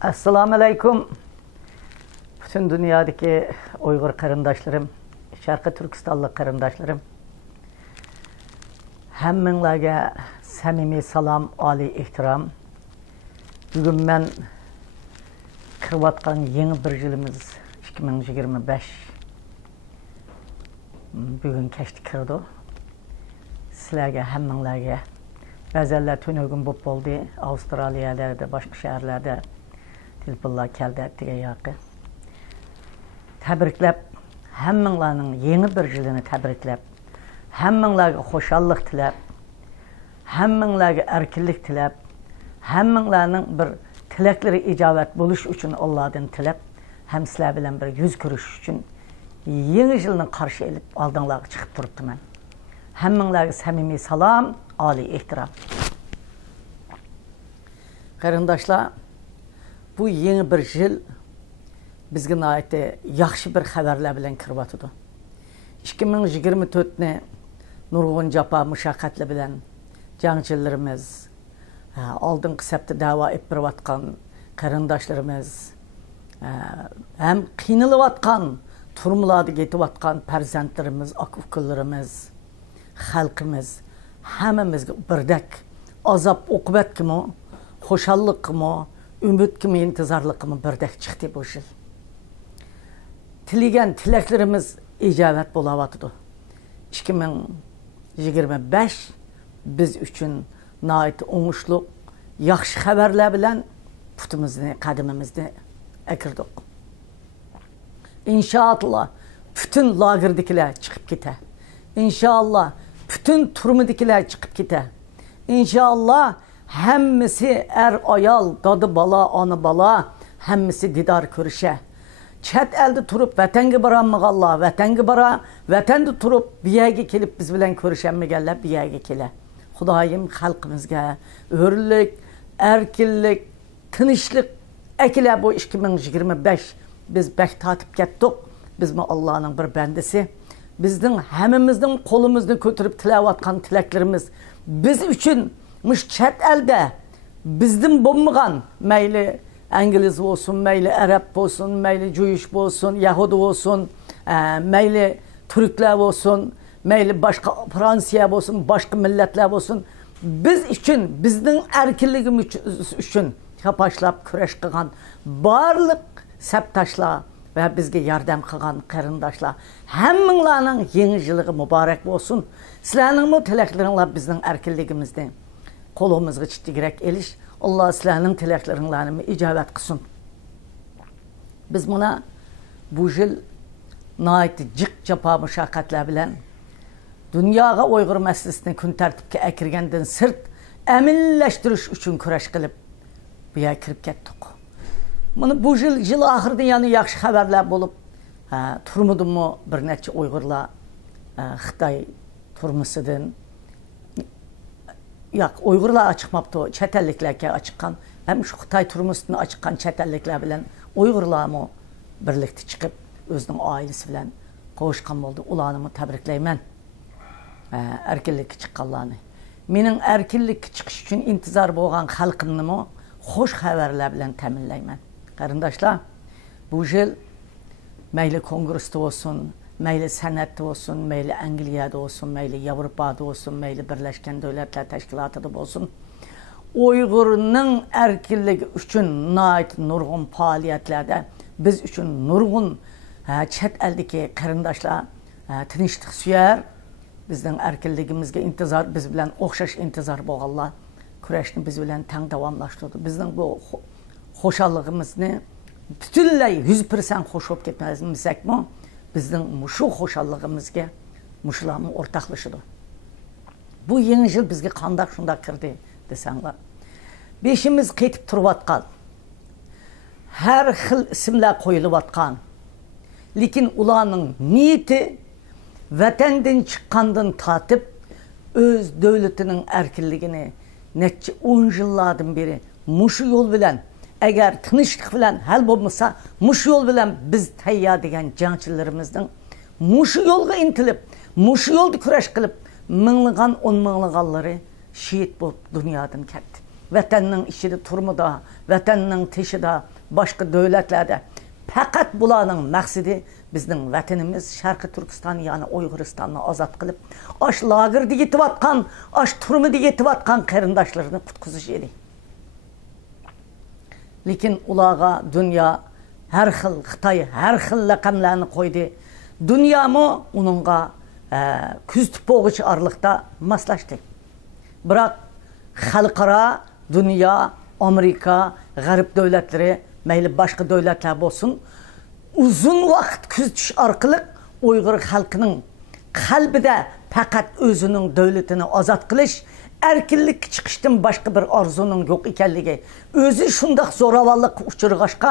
Assalamu alaikum. Bütün dünyadaki Uygur karındaşlarım, Şarkı Türkistanlı karındaşlarım. Hemminlarga samimiy salam, oliy ehtirom. Bugün ben kırvatkan yeni bir yılımız 2025. Bugün keçti kirdi. Sizlerge, hemminlarga bazılar tünögün bop oldu. Avustralya'da, başka şehirlerde telefonlar keldi ettiğe yakı. Tebriklep, hemminlarning yeni bir yılını tebriklep, hemminlarga hoşallık tilep, hemminlarga erkinlik tilep, hemminlarning bir tilekleri icabet buluş üçün Allah'dan tilep, hem sizler bilen bir yüz görüş üçün yeni yılını karşı elip aldığınlarga çıkıp duruptu ben. Hemminlarga samimiy salam, oliy ehtirom. Karındaşlar, bu yeni bir yıl bizge naite yaxşı bir haberler bilen kirbatıdı. 2024'ne nurgun japa müşakkatli bilen jangçilerimiz, aldın kısapta dava etpirivatkan karındaşlarımız, hem kıyınılıvatkan, turmuladı getivatkan perzentlerimiz, akıfkıllarımız, halkımız, hemimiz birdek azap okubet kimi, hoşallık kimi, ümit kimi, intizarlık kimi birdek çıktı bu yıl. Tiligen tileklerimiz icabet bulavatıdı. 2025 biz üçün nait oңuşluk, yaxşı haberler bilen putumuzni, kadimimizni ekirdik. İnşallah bütün lagirdikiler çıkıp gite. İnşallah bütün turmudikiler çıkıp gite. İnşallah hemmisi er ayal, dadı bala, anı bala, hemmisi didar körüşe. Çet elde turup vatenge baranmıqallar, vatenge bara, vatende turup biyege kelip biz bilen körüşenmigeller, biyege kele. Xudayim halkımızga örlük, erkinlik, tınışlık ekile bu 2025 biz bek tatip kettik. Biz mi Allah'ın bir bendisi. Bizden hemimizden kolumuzni kötürüp tilavatkan tileklerimiz biz üçün mış çet elde bizden bulmağan meyli İngiliz olsun, meyli Arap olsun, meyli Cuyuş olsun, Yahudi olsun, meyli Türkler olsun, meyli başka Fransız olsun, başka milletler olsun. Biz için, bizden erkinliğimiz için yapaşlap, küreş kılan, barlık septaşlar ve bizge yardım kılan karındaşlar. Hemminlarının yeni yılı mübarek olsun. Sizlerinin bu tileklerinle bizden erkinliğimizden kolumuzga çittigerek eliş. Allah sizlerinin tileklerinle icabet kısın. Biz buna bu yıl naiti cık capa müşakkatler bilen dünyaya Uygur meselesini gün tertipke ekirgenden sırt eminleştiriş üçün küreş kılıp bu yer kirip kettik. Bunu bu yıl ahırda yani yaxşı haberler bulup turmudum mu bir neçe Uygurla Xitay turmusudan yok, Uygurlar açıkmaptı, çetelliklerke açıkkan. Hem şu Xitay turmusunu açıkkan çetellikler bilen Uygurlar mı birlikte çıkıp özünün ailesi bilen kavuşkan oldu. Ulanımı tebrikleymen. Erkinlik çıkanlarını. Menin erkinlik çıkış için intizar boğan halkımı hoş haberler bilen teminleymen. Karındaşlar, bu yıl meyli kongreste olsun, meyli senette olsun, meyli Angliya'da olsun, meyli Avrupa'da olsun, meyli Birleşken Devletler Teşkilatı'da olsun. Uygur'un erkinliği üçün nait nurgun faaliyetlerde biz üçün nurgun çet eldeki karındaşlar tinçlik süyer. Bizden erkinliğimizge intizar, biz bilen okşaş intizar boğallar. Küreşini biz bilen ten davamlaştırdı. Bizden bu hoşallığımızı bütünley 100% hoş olup gitmezsek mi? Bizden şu hoşallığımızga muşulamın ortaklaşıdır. Bu yeni yıl bizge kandak şundak kirdi desenler. Beşimiz ketip turvatkan. Her xil isimler koyuluvatkan. Lekin ulanın niyeti vatenden çıkkandan tatip öz devletinin erkinliğini neçe 10 yıllardan beri muşu yol bilen eğer tınışlık bilen hal bulmasa muşu yol bilen biz tayya degen cançılarımızdan muşu yolga intilip muşu yolda küreş kılıp mınlıgan on mınlıganları şehit bulup dünyadan ketdi. vatanning içinde turmuda, vatanning teshida, başka devletlerde. Fakat bularning maqsadi bizning vatanimiz Sharqi Turkiston, yani Uyg'uristonni ozod qilib, aş lagerda yetayotgan, aş turmida yetayotgan qarindoshlarni qutqizish edi. Lekin ularga dünya her xil, Xitoy her xil laqamlarni qo'ydi. Dunyomi uningga kuzatib bo'g'ish orliqda moslashdi. Biroq xalqaro dunyo, Amerika, G'arb davlatlari, mayli boshqa davlatlar bo'lsin, uzun vaqt kuzatish orqali Uyg'ur xalqining qalbida faqat o'zining davlatini ozod qilish, erkinlik chiqishdan boshqa bir orzuning yo'q ekanligi, o'zi shundoq zo'ravonlikqa uchirg'ashqa,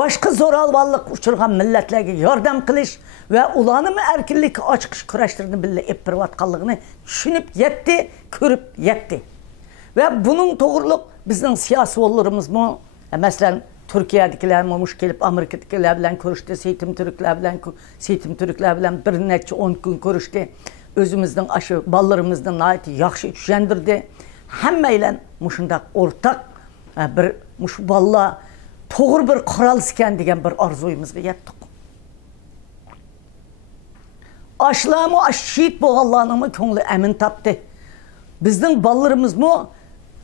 boshqa zo'ravonlikqa uchirgan millatlarga yordam qilish va ularning erkinlikka ochiqish kurashlarini birga olib borayotganligini tushunib yetdi, ko'rib yetdi. Ve bunun to'g'riliq bizning siyosatchilarimizmi, masalan Türkiye'dekiler muş gelip Amerika'dakiler bilen görüştü, Seytim Türkler bilen bir neçe 10 gün görüştü. Özümüzden aşı ballarımızdan ait yaxşı düşendirdi. Hemmeyle muşundak ortak bir muş balla toğır bir kural isken degen bir arzuyumuzga yettik. Aşlamı aşşit boğallarının köngülü emin taptı. Bizden ballarımız mı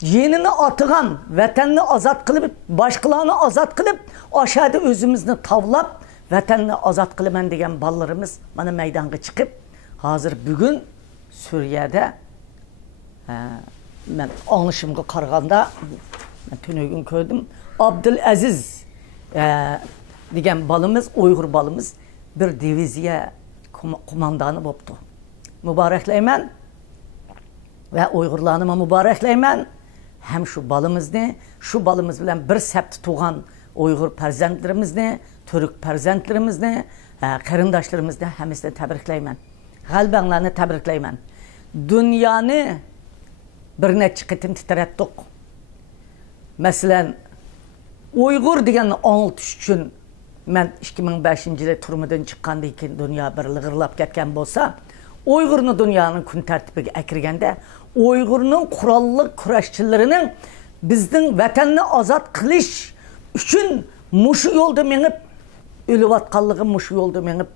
yenini atıgan, vatanını azat kılıp, başkalarını azat kılıp, aşağıda özümüzünü tavlap, vatanını azat kılımen degen ballarımız bana meydana çıkıp, hazır bugün Suriye'de ben anlaşımga qaraganda, ben tünögün gördüm, Abdülaziz degen balımız, Uygur balımız bir diviziya kumandanı boptu. Mübarekleymen ve Uygurlarını mübarekleymen. Hem şu balımız bilen bir sept tuğan Uygur perzentlerimizni, Türk perzentlerimizni, qarindoshlarimizni hemizde tebrikleymen. Qalbanglarni tebrikleymen. Dünyanı bir neçe qitim titrettik. Mesela Uygur degen anıltış üçün ben 2005-yilda turmudan chiqqandan keyin dünya bir lig'irlab ketgan bo'lsa, Uygurni dünyanın kun tertibiga akirganda, Uygurning qurolli kurashchilarining bizning vatanni ozod qilish uchun mushu yo'lda menib o'layotganligi, mushu yo'lda menib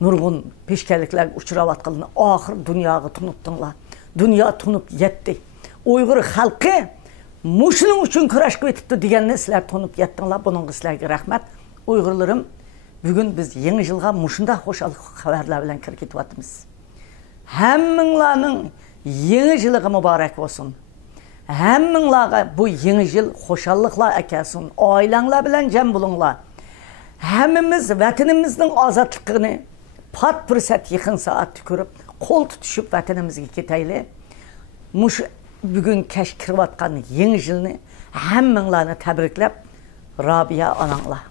nurg'un peshkaliklarga uchrayotganligini oxir dunyoga tunibdinglar. Dunyo tunib yetdi. Uygur xalqi mushuning uchun kurashib ketibdi deganni sizlar tunib yetdinglar. Buningga sizlarga rahmat. Uygurlarım, bugün biz yeni yılga muşunda hoşalık haberler bilen kirip ketyapmiz. Hemminglarning yeni yılı mübarek olsun. Hemminglarga bu yeni yıl hoşallıklar ekesin. Ailanglar bilen cem bulunglar. Hemmimiz vatanimizning azadlığını pat fırsat yakın saat tükürüp, kol tutuşup vatanimizga ketayli. Muş bugün keş kirvatkan yeni yılını hemminglarni tebriklep, Rabia ananglar.